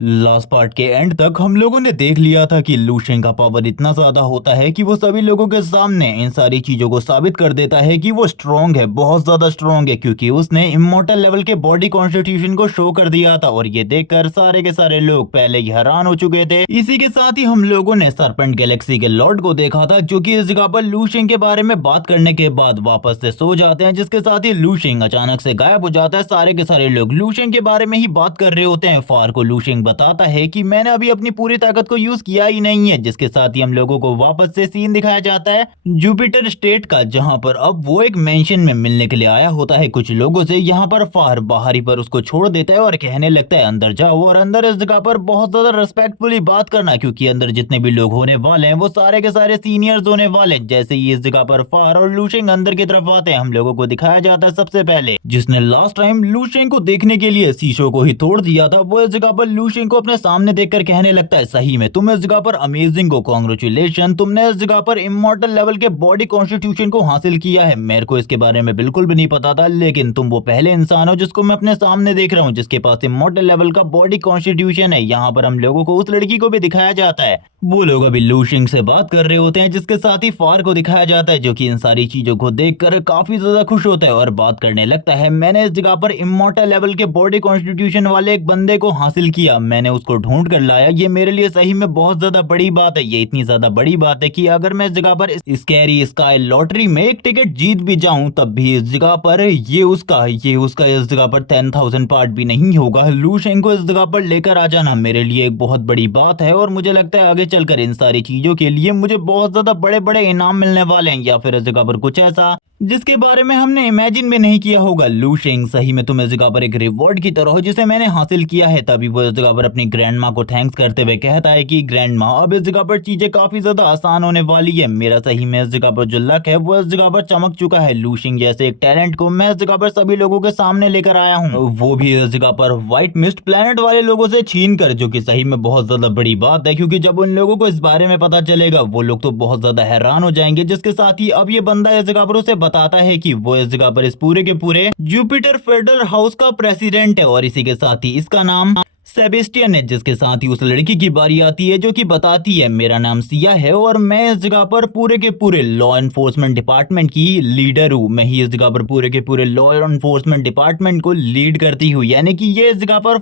Last part के and तक हम लोगों ने देख लिया था कि लूशेंग का पावर इतना ज्यादा होता है कि वो सभी लोगों के सामने इन सारी चीजों को साबित कर देता है कि वो स्ट्रांग है, बहुत ज्यादा स्ट्रांग है, क्योंकि उसने इमॉर्टल लेवल के बॉडी कॉन्स्टिट्यूशन को शो कर दिया था। और ये देखकर सारे के सारे लोग पहले ही हैरान हो चुके थे। इसी के साथ ही हम लोगों ने सरपेंट गैलेक्सी के लॉर्ड को देखा था, जो कि इस जगह पर लूशेंग के बारे में बात करने के बाद वापस से सो जाते हैं, जिसके साथ ही लूशेंग अचानक से गायब हो जाता है। सारे के सारे लोग लूशेंग के बारे में ही बात कर रहे होते हैं। फार को लूशेंग बताता है कि मैंने अभी अपनी पूरी ताकत को यूज किया ही नहीं है, जिसके साथ ही हम लोगों को वापस से सीन दिखाया जाता है जुपिटर स्टेट का, जहां पर अब वो एक मेंशन में मिलने के लिए आया होता है कुछ लोगों से। यहाँ पर फार बाहरी पर उसको छोड़ देता है और कहने लगता है अंदर जाओ और अंदर इस जगह पर बहुत ज्यादा रेस्पेक्टफुली बात करना, क्योंकि अंदर जितने भी लोग होने वाले हैं वो सारे के सारे सीनियर्स होने वाले हैं। जैसे ही इस जगह पर फार और लूशेंग अंदर की तरफ आते हैं, हम लोगों को दिखाया जाता है सबसे पहले जिसने लास्ट टाइम लूशेंग को देखने के लिए शीशों को ही तोड़ दिया था, वो इस जगह पर लूशेंग को अपने सामने देखकर कहने लगता है सही में तुम इस जगह पर अमेजिंग हो, कॉन्ग्रेचुलेशन, तुमने इस जगह पर इमॉर्टल लेवल के बॉडी कॉन्स्टिट्यूशन को हासिल किया है। मेरे को इसके बारे में बिल्कुल भी नहीं पता था, लेकिन तुम वो पहले इंसान हो जिसको मैं अपने सामने देख रहा हूँ जिसके पास इमॉर्टल लेवल का बॉडी कॉन्स्टिट्यूशन है। यहाँ पर हम लोगों को उस लड़की को भी दिखाया जाता है, वो लोग अभी लूशिंग से बात कर रहे होते हैं, जिसके साथ ही फार को दिखाया जाता है जो कि इन सारी चीजों को देखकर काफी ज्यादा खुश होता है और बात करने लगता है मैंने इस जगह पर इमॉर्टल लेवल के बॉडी कॉन्स्टिट्यूशन वाले एक बंदे को हासिल किया, मैंने उसको ढूंढ कर लाया। ये मेरे लिए सही में बहुत ज्यादा बड़ी बात है। ये इतनी ज्यादा बड़ी बात है कि अगर मैं इस जगह पर स्कैरी स्काई लॉटरी में एक टिकट जीत भी जाऊं तब भी इस जगह पर ये उसका इस जगह पर 10,000 पार्ट भी नहीं होगा। लूशेंग को इस जगह पर लेकर आ जाना मेरे लिए एक बहुत बड़ी बात है और मुझे लगता है आगे चलकर इन सारी चीजों के लिए मुझे बहुत ज्यादा बड़े बड़े इनाम मिलने वाले हैं, या फिर इस जगह पर कुछ ऐसा जिसके बारे में हमने इमेजिन भी नहीं किया होगा। लूशेंग सही में तुम इस जगह पर एक रिवॉर्ड की तरह हो जिसे मैंने हासिल किया है। तभी वो इस जगह पर अपनी ग्रैंड माँ को थैंक्स करते हुए कहता है कि ग्रैंड माँ अब इस जगह पर चीजें काफी ज्यादा आसान होने वाली है। मेरा सही में इस जगह पर जो लक है वो इस जगह पर चमक चुका है। लूशिंग जैसे एक टैलेंट को मैं इस जगह पर सभी लोगों के सामने लेकर आया हूँ, वो भी इस जगह पर व्हाइट मिस्ट प्लेनेट वाले लोगों से छीन कर, जो कि सही में बहुत ज्यादा बड़ी बात है, क्योंकि जब उन लोगों को इस बारे में पता चलेगा वो लोग तो बहुत ज्यादा हैरान हो जाएंगे। जिसके साथ ही अब ये बंदा इस जगह पर उसे बताता है कि वो इस जगह पर इस पूरे के पूरे जुपिटर फेडरल हाउस का प्रेसिडेंट है और इसी के साथ ही इसका नाम सेबेस्टियन है। जिसके साथ ही उस लड़की की बारी आती है जो कि बताती है मेरा नाम सिया है और मैं इस जगह पर पूरे के पूरे लॉ एनफोर्समेंट डिपार्टमेंट की लीडर हूँ। मैं ही इस जगह पर पूरे के पूरे लॉ एनफोर्समेंट डिपार्टमेंट को लीड करती हूँ, यानी कि ये इस जगह पर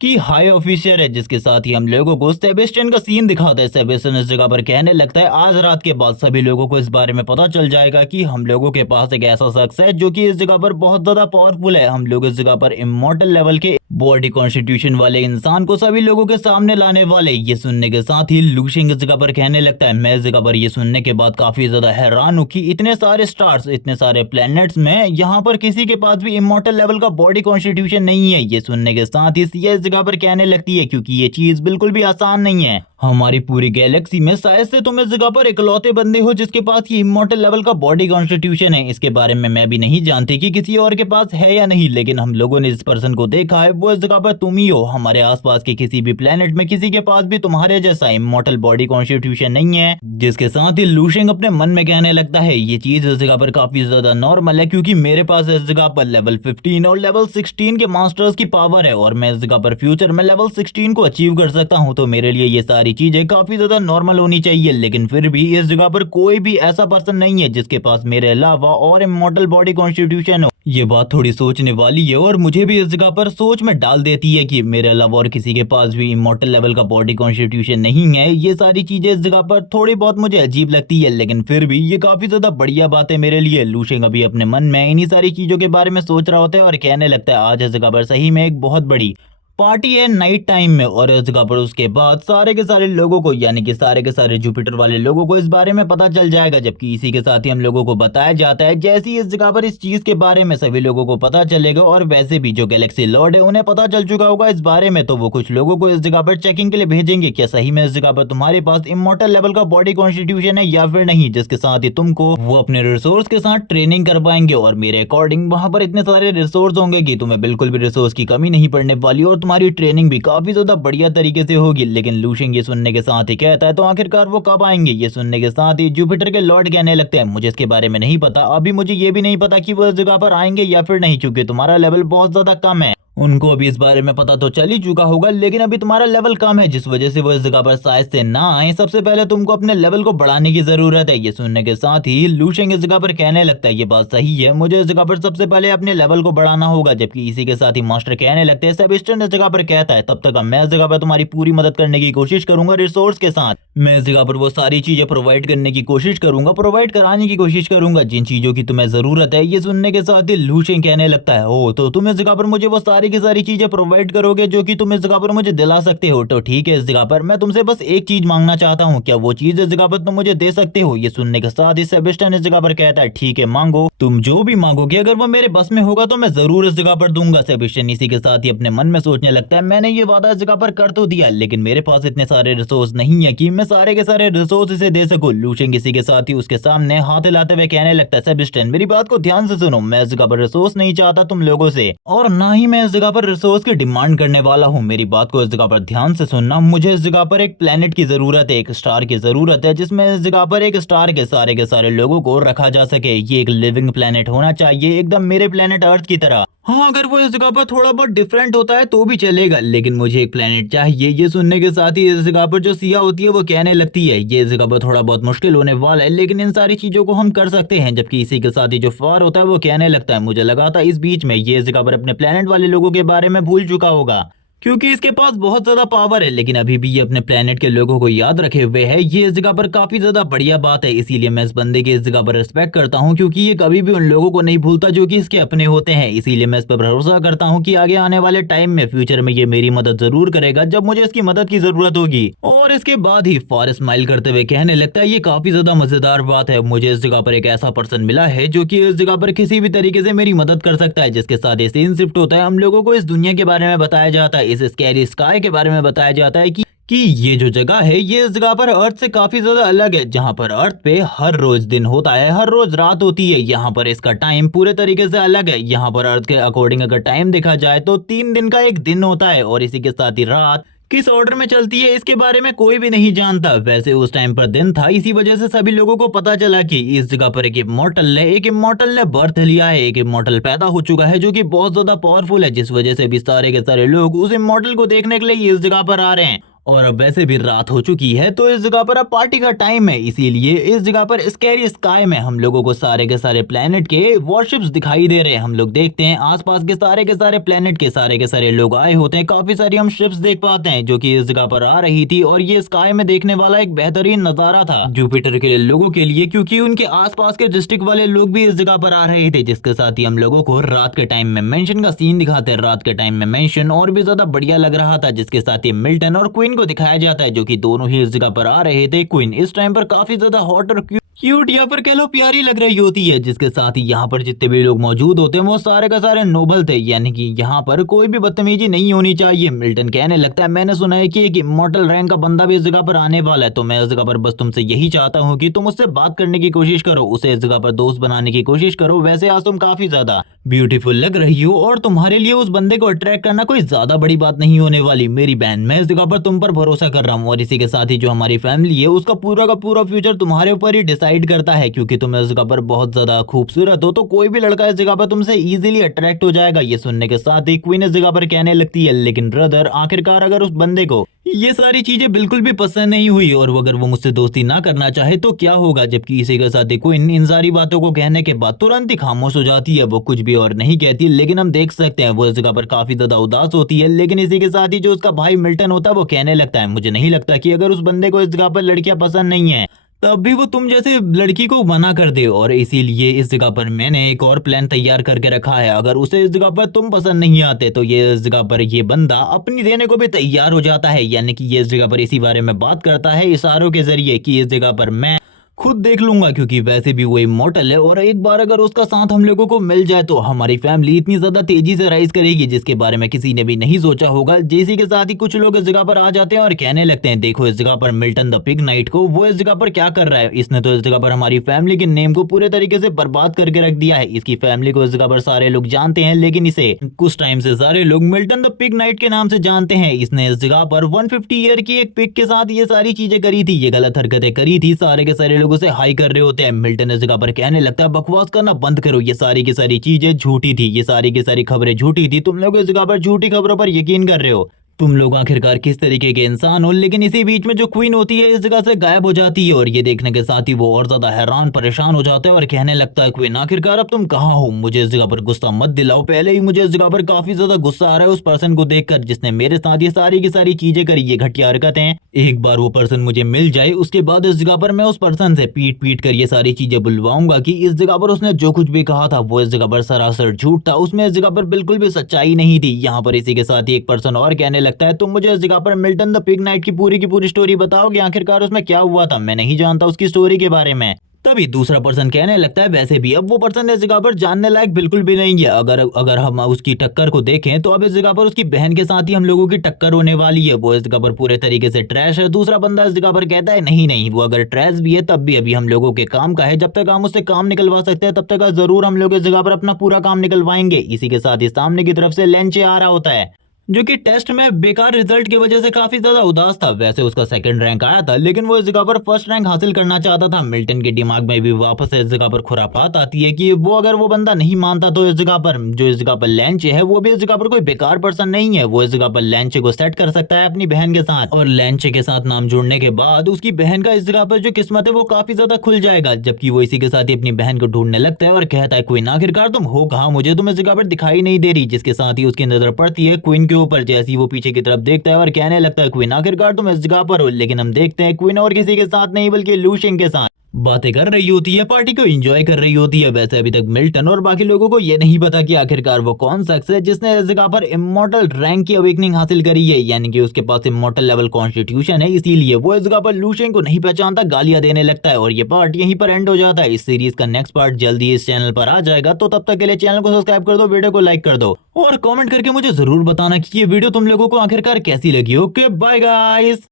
की हाई ऑफिसर है। जिसके साथ ही हम लोगों को सेबेस्टियन का सीन दिखाता है। सेबेस्टियन इस जगह पर कहने लगता है आज रात के बाद सभी लोगों को इस बारे में पता चल जाएगा कि हम लोगों के पास एक ऐसा शख्स है जो कि इस जगह पर बहुत ज्यादा पावरफुल है। हम लोग इस जगह पर इमॉर्टल लेवल के बॉडी कॉन्स्टिट्यूशन वाले इंसान को सभी लोगों के सामने लाने वाले। ये सुनने के साथ ही लूशिंग इस जगह पर कहने लगता है मैं इस जगह पर ये सुनने के बाद काफी ज्यादा हैरान हूँ कि इतने सारे स्टार्स, इतने सारे प्लैनेट्स में यहाँ पर किसी के पास भी इमॉर्टल लेवल का बॉडी कॉन्स्टिट्यूशन नहीं है। ये सुनने के साथ ही सिया इस जगह पर कहने लगती है क्योंकि ये चीज बिल्कुल भी आसान नहीं है। हमारी पूरी गैलेक्सी में शायद से तुम इस जगह पर इकलौते बंदे हो जिसके पास ये इमॉर्टल लेवल का बॉडी कॉन्स्टिट्यूशन है। इसके बारे में मैं भी नहीं जानती कि किसी और के पास है या नहीं, लेकिन हम लोगों ने इस पर्सन को देखा है, वो इस जगह पर तुम ही हो। हमारे आसपास के किसी भी प्लेनेट में किसी के पास भी तुम्हारे जैसा इमॉर्टल बॉडी कॉन्स्टिट्यूशन नहीं है। जिसके साथ ही लूशिंग अपने मन में कहने लगता है ये चीज इस जगह पर काफी ज्यादा नॉर्मल है, क्योंकि मेरे पास इस जगह पर लेवल 15 और लेवल 16 के मास्टर्स की पावर है और मैं इस जगह पर फ्यूचर में लेवल 16 को अचीव कर सकता हूँ। तो मेरे लिए ये सारी चीजें काफी ज्यादा नॉर्मल होनी चाहिए, लेकिन फिर भी इस जगह पर कोई भी ऐसा पर्सन नहीं है जिसके पास मेरे अलावा और इमॉर्टल बॉडी कॉन्स्टिट्यूशन हो। ये बात थोड़ी सोचने वाली है और मुझे भी इस जगह पर सोच में डाल देती है कि मेरे अलावा और किसी के पास भी इमॉर्टल लेवल का बॉडी कॉन्स्टिट्यूशन नहीं है। ये सारी चीजें इस जगह पर थोड़ी बहुत मुझे अजीब लगती है, लेकिन फिर भी ये काफी ज्यादा बढ़िया बात है मेरे लिए। लूशिंग अभी अपने मन में इन्हीं सारी चीजों के बारे में सोच रहा होता है और कहने लगता है आज इस जगह पर सही में एक बहुत बड़ी पार्टी है नाइट टाइम में। और इस जगह पर उसके बाद सारे के सारे लोगों को, यानी कि सारे के सारे जुपिटर वाले लोगों को इस बारे में पता चल जाएगा, जबकि इसी के साथ ही हम लोगों को बताया जाता है जैसे ही इस जगह पर इस चीज के बारे में सभी लोगों को पता चलेगा और वैसे भी जो गैलेक्सी लॉर्ड है उन्हें पता चल चुका होगा इस बारे में, तो वो कुछ लोगों को इस जगह पर चेकिंग के लिए भेजेंगे क्या सही में इस जगह पर तुम्हारे पास इमॉर्टल लेवल का बॉडी कॉन्स्टिट्यूशन है या फिर नहीं। जिसके साथ ही तुमको वो अपने रिसोर्स के साथ ट्रेनिंग कर पाएंगे और मेरे अकॉर्डिंग वहां पर इतने सारे रिसोर्स होंगे कि तुम्हें बिल्कुल भी रिसोर्स की कमी नहीं पड़ने वाली और तुम्हारी ट्रेनिंग भी काफी ज्यादा बढ़िया तरीके से होगी। लेकिन लूशिंग ये सुनने के साथ ही कहता है तो आखिरकार वो कब आएंगे। ये सुनने के साथ ही जुपिटर के लॉर्ड कहने लगते हैं मुझे इसके बारे में नहीं पता, अभी मुझे ये भी नहीं पता कि वो इस जगह पर आएंगे या फिर नहीं, क्योंकि तुम्हारा लेवल बहुत ज्यादा कम है उनको अभी इस बारे में पता तो चल ही चुका होगा, लेकिन अभी तुम्हारा लेवल कम है जिस वजह से वो इस जगह पर शायद से ना आए। सबसे पहले तुमको अपने लेवल को बढ़ाने की जरूरत है। ये सुनने के साथ ही लूशेंग इस जगह पर कहने लगता है ये बात सही है, मुझे इस जगह पर सबसे पहले अपने लेवल को बढ़ाना होगा। जबकि इसी के साथ ही मास्टर कहने लगते हैं सेबेस्टियन इस जगह पर कहता है तब तक मैं इस जगह पर तुम्हारी पूरी मदद करने की कोशिश करूंगा रिसोर्स के साथ। मैं इस जगह पर वो सारी चीजें प्रोवाइड करने की कोशिश करूंगा, प्रोवाइड कराने की कोशिश करूंगा जिन चीजों की तुम्हें जरूरत है। ये सुनने के साथ ही लूशेंग कहने लगता है ओ तो तुम इस जगह पर मुझे वो सारी की सारी चीजें प्रोवाइड करोगे जो कि तुम इस जगह पर मुझे दिला सकते हो। तो ठीक है, इस जगह पर मैं तुमसे बस एक चीज मांगना चाहता हूँ, क्या वो चीज इस जगह पर तुम मुझे दे सकते हो। ये सुनने के साथ ही सेबेस्टियन इस जगह पर कहता है ठीक है मांगो, तुम जो भी मांगोगे अगर वो मेरे बस में होगा तो मैं जरूर इस जगह पर दूंगा। सेबेस्टियन इसी के साथ ही अपने मन में सोचने लगता है मैंने ये वादा इस जगह पर कर तो दिया, लेकिन मेरे पास इतने सारे रिसोर्स नहीं है कि मैं सारे के सारे रिसोर्स इसे दे सकूं। लूशेंग इसी के साथ ही उसके सामने हाथ हिलाते हुए कहने लगता है सेबेस्टियन मेरी बात को ध्यान से सुनो, मैं इस जगह पर रिसोर्स नहीं चाहता तुम लोगों से, और ना ही मैं इस जगह पर रिसोर्स की डिमांड करने वाला हूँ। मेरी बात को इस जगह पर ध्यान से सुनना, मुझे इस जगह पर एक प्लेनेट की जरूरत है, एक स्टार की जरूरत है जिसमें इस जगह पर एक स्टार के सारे लोगों को रखा जा सके। ये एक लिविंग प्लेनेट होना चाहिए एकदम मेरे प्लेनेट अर्थ की तरह। हाँ अगर वो इस जगह पर थोड़ा बहुत डिफरेंट होता है तो भी चलेगा, लेकिन मुझे एक प्लेनेट चाहिए। ये सुनने के साथ ही इस जगह पर जो सिया होती है वो कहने लगती है ये इस जगह पर थोड़ा बहुत मुश्किल होने वाला है, लेकिन इन सारी चीजों को हम कर सकते हैं। जबकि इसी के साथ ही जो फार होता है वो कहने लगता है मुझे लगा था इस बीच में ये इस जगह पर अपने प्लेनेट वाले लोगों के बारे में भूल चुका होगा क्योंकि इसके पास बहुत ज्यादा पावर है, लेकिन अभी भी ये अपने प्लेनेट के लोगों को याद रखे हुए है। ये इस जगह पर काफी ज्यादा बढ़िया बात है, इसीलिए मैं इस बंदे की इस जगह पर रिस्पेक्ट करता हूँ क्योंकि ये कभी भी उन लोगों को नहीं भूलता जो कि इसके अपने होते हैं। इसीलिए मैं इस पर भरोसा करता हूँ कि आगे आने वाले टाइम में फ्यूचर में ये मेरी मदद जरूर करेगा जब मुझे इसकी मदद की जरूरत होगी। और इसके बाद ही फार स्माइल करते हुए कहने लगता है ये काफी ज्यादा मजेदार बात है, मुझे इस जगह पर एक ऐसा पर्सन मिला है जो कि इस जगह पर किसी भी तरीके से मेरी मदद कर सकता है। जिसके साथ ये सीन शिफ्ट होता है, हम लोगों को इस दुनिया के बारे में बताया जाता है, इस स्कैरी स्काई के बारे में बताया जाता है कि ये जो जगह है ये इस जगह पर अर्थ से काफी ज्यादा अलग है, जहाँ पर अर्थ पे हर रोज दिन होता है, हर रोज रात होती है। यहाँ पर इसका टाइम पूरे तरीके से अलग है। यहाँ पर अर्थ के अकॉर्डिंग अगर टाइम देखा जाए तो 3 दिन का एक दिन होता है, और इसी के साथ ही रात किस ऑर्डर में चलती है इसके बारे में कोई भी नहीं जानता। वैसे उस टाइम पर दिन था, इसी वजह से सभी लोगों को पता चला कि इस जगह पर एक इमॉर्टल ने बर्थ लिया है, एक इमॉर्टल पैदा हो चुका है जो कि बहुत ज्यादा पावरफुल है, जिस वजह से भी सारे के सारे लोग उस इमॉर्टल को देखने के लिए इस जगह पर आ रहे हैं। और अब वैसे भी रात हो चुकी है तो इस जगह पर अब पार्टी का टाइम है, इसीलिए इस जगह पर स्कैरी स्काई में हम लोगों को सारे के सारे प्लेनेट के वॉरशिप्स दिखाई दे रहे हैं। हम लोग देखते हैं आसपास के सारे प्लेनेट के सारे लोग आए होते हैं, काफी सारी हम शिप्स देख पाते हैं जो कि इस जगह पर आ रही थी, और ये स्काई में देखने वाला एक बेहतरीन नजारा था जुपिटर के लोगों के लिए, क्योंकि उनके आसपास के डिस्ट्रिक्ट वाले लोग भी इस जगह पर आ रहे थे। जिसके साथ ही हम लोगों को रात के टाइम में मेंशन का सीन दिखाते हैं, रात के टाइम में मेंशन और भी ज्यादा बढ़िया लग रहा था। जिसके साथ ही मिल्टन और क्वीन को दिखाया जाता है जो कि दोनों ही इस जगह पर आ रहे थे। क्वीन इस टाइम पर काफी ज्यादा हॉट और क्यूट या फिर कह लो प्यारी लग रही होती है। जिसके साथ ही यहाँ पर जितने भी लोग मौजूद होते हैं वो सारे का सारे नोबल थे, यानी कि यहाँ पर कोई भी बदतमीजी नहीं होनी चाहिए। मिल्टन कहने लगता है मैंने सुना है कि एक इमॉर्टल रैंक का बंदा भी इस जगह पर आने वाला है, तो मैं इस जगह पर बस तुमसे यही चाहता हूँ कि तुम उससे बात करने की कोशिश करो, उसे इस जगह पर दोस्त बनाने की कोशिश करो। वैसे आज तुम काफी ज्यादा ब्यूटीफुल लग रही हो और तुम्हारे लिए उस बंदे को अट्रैक्ट करना कोई ज्यादा बड़ी बात नहीं होने वाली मेरी बहन। मैं इस जगह पर तुम पर भरोसा कर रहा हूँ, और इसी के साथ ही जो हमारी फैमिली है उसका पूरा का पूरा फ्यूचर तुम्हारे ऊपर ही डिसाइड करता है, क्योंकि तुम इस जगह पर बहुत ज्यादा खूबसूरत हो, तो कोई भी लड़का इस जगह पर तुमसे इजीली अट्रैक्ट हो जाएगा। ये सुनने के साथ ही क्वीन इस जगह पर कहने लगती है लेकिन ब्रदर आखिरकार अगर उस बंदे को ये सारी चीजें बिल्कुल भी पसंद नहीं हुई और अगर वो मुझसे दोस्ती ना करना चाहे तो क्या होगा। जबकि इसी के साथ ही क्वीन इन सारी बातों को कहने के बाद तुरंत ही खामोश हो जाती है, वो कुछ भी और नहीं कहती। लेकिन हम देख सकते हैं वो इस जगह पर काफी ज्यादा उदास होती है। लेकिन इसी के साथ ही जो उसका भाई मिल्टन होता है वो कहने लगता है मुझे नहीं लगता कि अगर उस बंदे को इस जगह पर लड़कियां पसंद नहीं है तब भी वो तुम जैसे लड़की को मना कर दे, और इसीलिए इस जगह पर मैंने एक और प्लान तैयार करके रखा है। अगर उसे इस जगह पर तुम पसंद नहीं आते तो ये इस जगह पर ये बंदा अपनी देने को भी तैयार हो जाता है, यानी कि ये इस जगह पर इसी बारे में बात करता है इशारों के जरिए कि इस जगह पर मैं खुद देख लूंगा, क्योंकि वैसे भी वो इमॉर्टल है और एक बार अगर उसका साथ हम लोगों को मिल जाए तो हमारी फैमिली इतनी ज्यादा तेजी से राइज करेगी जिसके बारे में किसी ने भी नहीं सोचा होगा। जैसी के साथ ही कुछ लोग इस जगह पर आ जाते हैं और कहने लगते हैं देखो इस जगह पर मिल्टन द पिग नाइट को वो इस जगह पर क्या कर रहा है, इसने तो इस जगह पर हमारी फैमिली के नेम को पूरे तरीके से बर्बाद करके रख दिया है। इसकी फैमिली को इस जगह पर सारे लोग जानते हैं, लेकिन इसे कुछ टाइम से सारे लोग मिल्टन द पिग नाइट के नाम से जानते हैं। इसने इस जगह पर 150 ईयर की एक पिग के साथ ये सारी चीजें करी थी, ये गलत हरकतें करी थी, सारे के सारे लोग लोग उसे हाई कर रहे होते हैं। मिल्टन इस जगह पर कहने लगता है बकवास करना बंद करो, ये सारी की सारी चीजें झूठी थी, ये सारी की सारी खबरें झूठी थी, तुम लोग इस जगह पर झूठी खबरों पर यकीन कर रहे हो, तुम लोग आखिरकार किस तरीके के इंसान हो। लेकिन इसी बीच में जो क्वीन होती है इस जगह से गायब हो जाती है और ये देखने के साथ ही वो और ज्यादा हैरान परेशान हो जाता है और कहने लगता है क्वीन आखिरकार अब तुम कहाँ हो, मुझे इस जगह पर गुस्सा मत दिलाओ, पहले ही मुझे इस जगह पर काफी ज्यादा गुस्सा आ रहा है उस पर्सन को देखकर जिसने मेरे साथ ये सारी की सारी चीजें करी, ये घटिया हरकतें। एक बार वो पर्सन मुझे मिल जाए उसके बाद इस जगह पर मैं उस पर्सन से पीट पीट कर ये सारी चीजें बुलवाऊंगा कि इस जगह पर उसने जो कुछ भी कहा था वो इस जगह पर सरासर झूठ था, उसमें इस जगह पर बिल्कुल भी सच्चाई नहीं थी। यहाँ पर इसी के साथ ही एक पर्सन और कहने लगता है तुम मुझे इस जगह पर मिल्टन द पिग नाइट की पूरी स्टोरी बताओगे, आखिरकार उसमें क्या हुआ था, मैं नहीं जानता उसकी स्टोरी के बारे में। तभी दूसरा पर्सन कहने लगता है वैसे भी अब वो पर्सन इस जगह पर जानने लायक बिल्कुल भी नहीं है, अगर अगर हम उसकी टक्कर को देखें तो अब इस जगह पर उसकी बहन के साथ ही हम लोगों की टक्कर होने वाली है, वो इस जगह पर पूरे तरीके से ट्रैश है। दूसरा बंदा इस जगह पर कहता है नहीं नहीं, वो अगर ट्रैश भी है तब भी अभी हम लोगों के काम का है, जब तक हम उससे काम निकलवा सकते हैं तब तक जरूर हम लोग इस जगह पर अपना पूरा काम निकलवाएंगे। इसी के साथ ही सामने की तरफ से लेंचे आ रहा होता है जो कि टेस्ट में बेकार रिजल्ट की वजह से काफी ज्यादा उदास था। वैसे उसका सेकंड रैंक आया था लेकिन वो इस जगह पर फर्स्ट रैंक हासिल करना चाहता था। मिल्टन के दिमाग में भी वापस से इस जगह पर खुरापात आती है कि वो अगर वो बंदा नहीं मानता तो इस जगह पर जो इस जगह पर लेंचे है वो भी इस जगह पर कोई बेकार पर्सन नहीं है, वो इस जगह पर लेंचे को सेट कर सकता है अपनी बहन के साथ और लेंचे के साथ नाम जुड़ने के बाद उसकी बहन का इस जगह पर जो किस्मत है वो काफी ज्यादा खुल जाएगा। जबकि वो इसी के साथ ही अपनी बहन को ढूंढने लगता है और कहता है क्वीन आखिरकार तुम हो कहाँ, मुझे तुम इस जगह पर दिखाई नहीं दे रही। जिसके साथ ही उसकी नजर पड़ती है क्वीन के ऊपर, जैसी वो पीछे की तरफ देखता है और कहने लगता है क्वीन आखिरकार तुम इस जगह पर हो। लेकिन हम देखते हैं क्वीन और किसी के साथ नहीं बल्कि लूशिंग के साथ बातें कर रही होती है, पार्टी को एंजॉय कर रही होती है। वैसे अभी तक मिल्टन और बाकी लोगों को ये नहीं पता कि आखिरकार वो कौन शख्स है जिसने इस जगह पर इमॉर्टल रैंक की अवेकनिंग हासिल करी है, यानी कि उसके पास इमॉर्टल लेवल कॉन्स्टिट्यूशन है, इसीलिए वो इस जगह पर लूशिंग को नहीं पहचानता, गालियां देने लगता है और ये पार्ट यहीं पर एंड हो जाता है। इस सीरीज का नेक्स्ट पार्ट जल्दी इस चैनल पर आ जाएगा, तो तब तक के लिए चैनल को सब्सक्राइब कर दो, वीडियो को लाइक कर दो और कमेंट करके मुझे जरूर बताना कि ये वीडियो तुम लोगों को आखिरकार कैसी लगी। Okay bye guys.